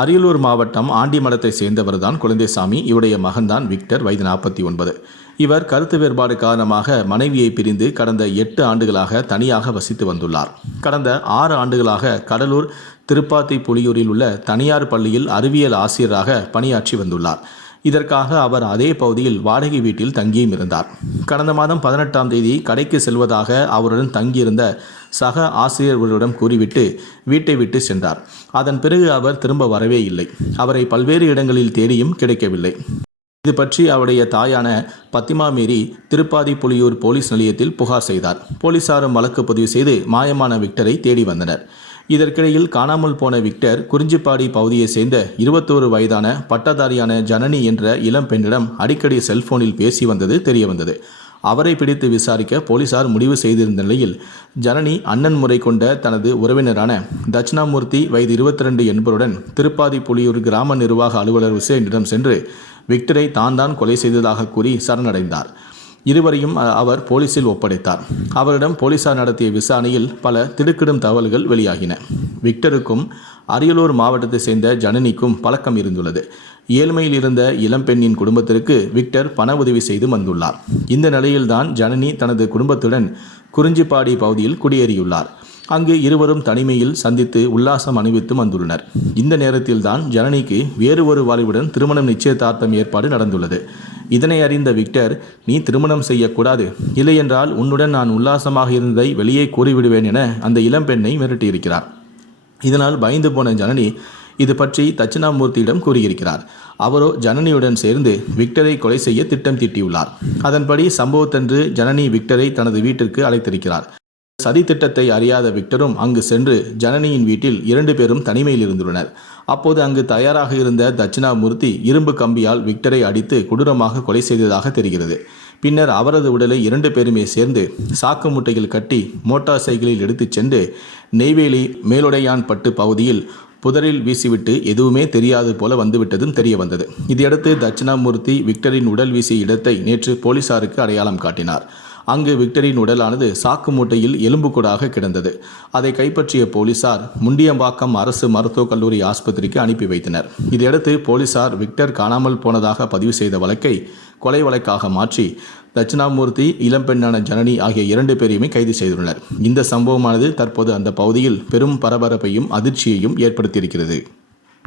அரியலூர் மாவட்டம் ஆண்டிமடத்தை சேர்ந்தவர்தான் குழந்தைசாமி இவருடைய மகன்தான் விக்டர் வயது நாற்பத்தி ஒன்பது. இவர் கருத்து வேறுபாடு காரணமாக மனைவியை பிரிந்து கடந்த எட்டு ஆண்டுகளாக தனியாக வசித்து வந்துள்ளார். கடந்த ஆறு ஆண்டுகளாக கடலூர் திருப்பாத்தி புலியூரில் உள்ள தனியார் பள்ளியில் அறிவியல் ஆசிரியராக பணியாற்றி வந்துள்ளார். இதற்காக அவர் அதே பகுதியில் வாடகை வீட்டில் தங்கியும் இருந்தார். கடந்த மாதம் பதினெட்டாம் தேதி கடைக்கு செல்வதாக அவருடன் தங்கியிருந்த சக ஆசிரியர்களிடம் கூறிவிட்டு வீட்டை விட்டு சென்றார். அதன் பிறகு அவர் திரும்ப வரவே இல்லை. அவரை பல்வேறு இடங்களில் தேடியும் கிடைக்கவில்லை. இது பற்றி அவருடைய தாயான பத்திமா மீறி திருப்பாதி புலியூர் போலீஸ் நிலையத்தில் புகார் செய்தார். போலீசாரும் வழக்கு பதிவு செய்து மாயமான விக்டரை தேடி வந்தனர். இதற்கிடையில் காணாமல் போன விக்டர் குறிஞ்சிப்பாடி பகுதியைச் சேர்ந்த இருபத்தோரு வயதான பட்டதாரியான ஜனனி என்ற இளம் பெண்ணிடம் அடிக்கடி செல்போனில் பேசி வந்தது தெரியவந்தது. அவரை பிடித்து விசாரிக்க போலீசார் முடிவு செய்திருந்த நிலையில் ஜனனி அண்ணன் முறை கொண்ட தனது உறவினரான தட்சிணாமூர்த்தி வயது இருபத்தி ரெண்டு என்பவருடன் திருப்பாதி புலியூர் கிராம நிர்வாக அலுவலர் விசேனிடம் சென்று விக்டரை தான் தான் கொலை செய்ததாக கூறி சரணடைந்தார். இருவரையும் அவர் போலீசில் ஒப்படைத்தார். அவரிடம் போலீசார் நடத்திய விசாரணையில் பல திடுக்கிடும் தகவல்கள் வெளியாகின. விக்டருக்கும் அரியலூர் மாவட்டத்தை சேர்ந்த ஜனனிக்கும் பழக்கம் இருந்துள்ளது. ஏழ்மையில் இருந்த இளம்பெண்ணின் குடும்பத்திற்கு விக்டர் பண உதவி செய்து வந்துள்ளார். இந்த நிலையில்தான் ஜனனி தனது குடும்பத்துடன் குறிஞ்சிப்பாடி பகுதியில் குடியேறியுள்ளார். அங்கு இருவரும் தனிமையில் சந்தித்து உல்லாசம் அணிவித்து வந்துள்ளனர். இந்த நேரத்தில்தான் ஜனனிக்கு வேறு ஒரு வாழ்வுடன் திருமணம் நிச்சயதார்த்தம் ஏற்பாடு நடந்துள்ளது. இதனை அறிந்த விக்டர் நீ திருமணம் செய்யக்கூடாது. இல்லையென்றால் உன்னுடன் நான் உல்லாசமாக இருந்ததை வெளியே கூறிவிடுவேன் என அந்த இளம்பெண்ணை மிரட்டியிருக்கிறார். இதனால் பயந்து போன ஜனனி இது பற்றி தட்சிணாமூர்த்தியிடம் கூறியிருக்கிறார். அவரோ ஜனனியுடன் சேர்ந்து விக்டரை கொலை செய்ய திட்டம் தீட்டியுள்ளார். அதன்படி சம்பவத்தன்று ஜனனி விக்டரை தனது வீட்டிற்கு அழைத்திருக்கிறார். சதி திட்டத்தை அறியாத விக்டரும் அங்கு சென்று ஜனனியின் வீட்டில் இரண்டு பேரும் தனிமையில் இருந்துள்ளனர். அப்போது அங்கு தயாராக இருந்த தட்சிணாமூர்த்தி இரும்பு கம்பியால் விக்டரை அடித்து கொடூரமாக கொலை செய்ததாக தெரிகிறது. பின்னர் அவரது உடலை இரண்டு பேருமே சேர்ந்து சாக்கு மூட்டையில் கட்டி மோட்டார் சைக்கிளில் எடுத்துச் சென்று நெய்வேலி மேலுடையான்பட்டு பகுதியில் புதரில் வீசிவிட்டு எதுவுமே தெரியாது போல வந்துவிட்டதும் தெரிய வந்தது இதையடுத்து தட்சிணாமூர்த்தி விக்டரின் உடல் வீசிய இடத்தை நேற்று போலீசாருக்கு அடையாளம் காட்டினார். அங்கு விக்டரின் உடலானது சாக்கு மூட்டையில் எலும்புக்கூடாக கிடந்தது. அதை கைப்பற்றிய போலீசார் முண்டியம்பாக்கம் அரசு மருத்துவக் கல்லூரி ஆஸ்பத்திரிக்கு அனுப்பி வைத்தனர். இதையடுத்து போலீசார் விக்டர் காணாமல் போனதாக பதிவு செய்த வழக்கை கொலை வழக்காக மாற்றி தட்சிணாமூர்த்தி இளம்பெண்ணான ஜனனி ஆகிய இரண்டு பேரையுமே கைது செய்துள்ளனர். இந்த சம்பவமானது தற்போது அந்த பகுதியில் பெரும் பரபரப்பையும் அதிர்ச்சியையும் ஏற்படுத்தியிருக்கிறது.